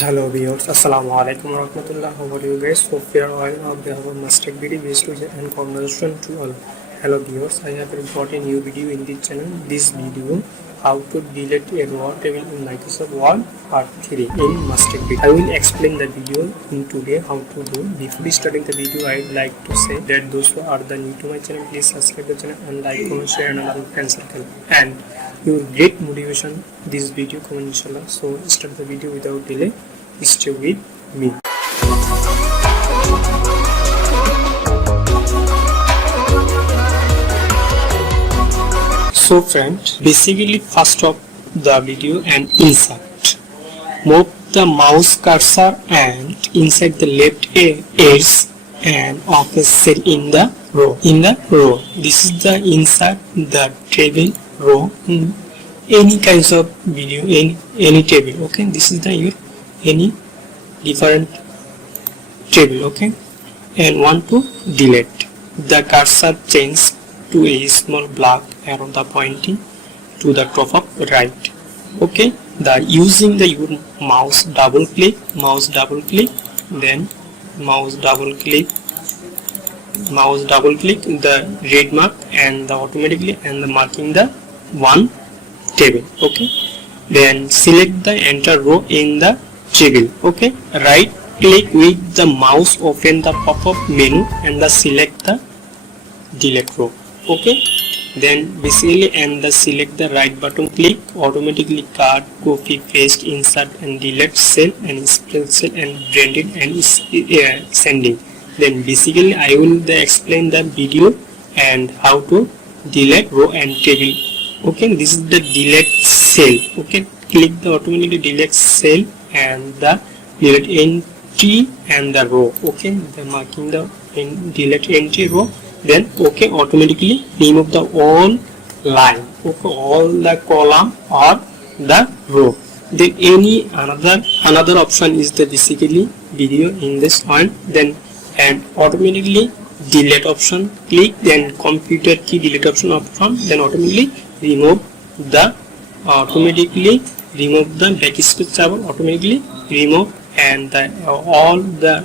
Hello viewers, Assalamu alaikum warahmatullah. How are you guys? Hope you are all of the have mistake video best wishes and congratulations to all. Hello viewers, I have brought a new video in this channel. This video how to delete a raw table in Microsoft Word part 3 in mistake video. I will explain the video in today how to do. Before starting the video, I would like to say that those who are the new to my channel, please subscribe the channel and like, comment, share and other friend circle. And you will get motivation this video comment inshallah. So start the video without delay. Stay with me. So friend, basically first of the video and insert. Move the mouse cursor and inside the left edge and of a cell in the row. This is the insert the table row in any kinds of video in any table. Okay, this is the any different table. Okay, and want to delete the cursor change to a small black arrow the pointing to the top of right. Okay, the using the your mouse double click, then mouse double click the red mark and the automatically and the marking the one table. Okay, then select the enter row in the table. Okay, right click with the mouse, open the pop-up menu and the select the delete row. Okay, then basically and the select the right button, click automatically cut, copy, paste, insert and delete cell and spell cell and blend it and sending. Then basically I will explain the video and how to delete row and table. Okay, this is the delete cell. Okay, click the automatically delete cell and the delete entry and the row. Okay, the marking the delete entry row. Then okay, automatically remove the all line. Okay, all the column or the row. Then any another option is the basically video in this one. Then and automatically delete option, click then computer key delete option, then automatically remove the backspace travel, automatically remove and the all the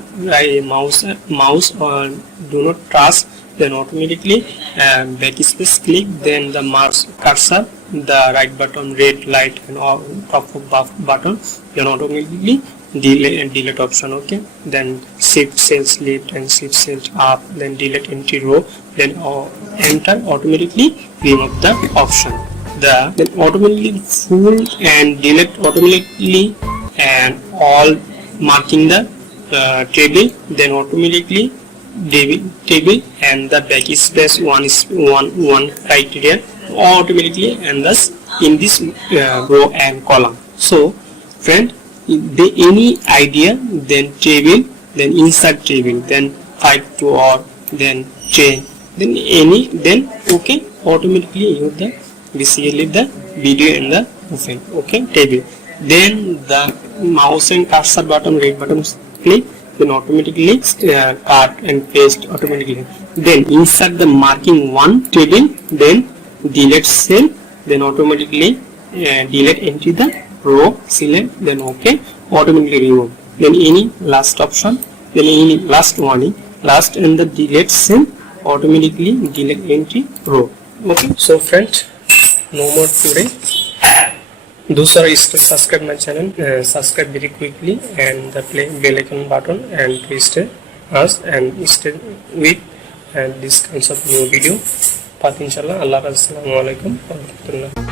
mouse or do not touch, then automatically backspace click, then the mouse cursor the right button red light and all top of buff button, then automatically delete option. Okay, then shift cells left and shift cells up, then delete empty row, then enter automatically remove the option. Then automatically full and delete automatically and all marking the table, then automatically table and the backspace one criteria automatically and thus in this row and column. So friend, any idea, then table, then insert table, then 5 to or then chain, then any, then okay, automatically you the basically the video and the open. Okay, table, then the mouse and cursor button red button click, then automatically cut and paste automatically, then insert the marking one table, then delete cell, then automatically delete entry the row, select, then okay, automatically remove, then any last option, then any last warning, last and the delete cell, automatically delete entry row. Okay, so friend, no more today. Those are still subscribe my channel, subscribe very quickly and the bell icon button and twist us and stay with this kinds of new video. But inshallah, Allah, assalamu alaikum warahmatullah.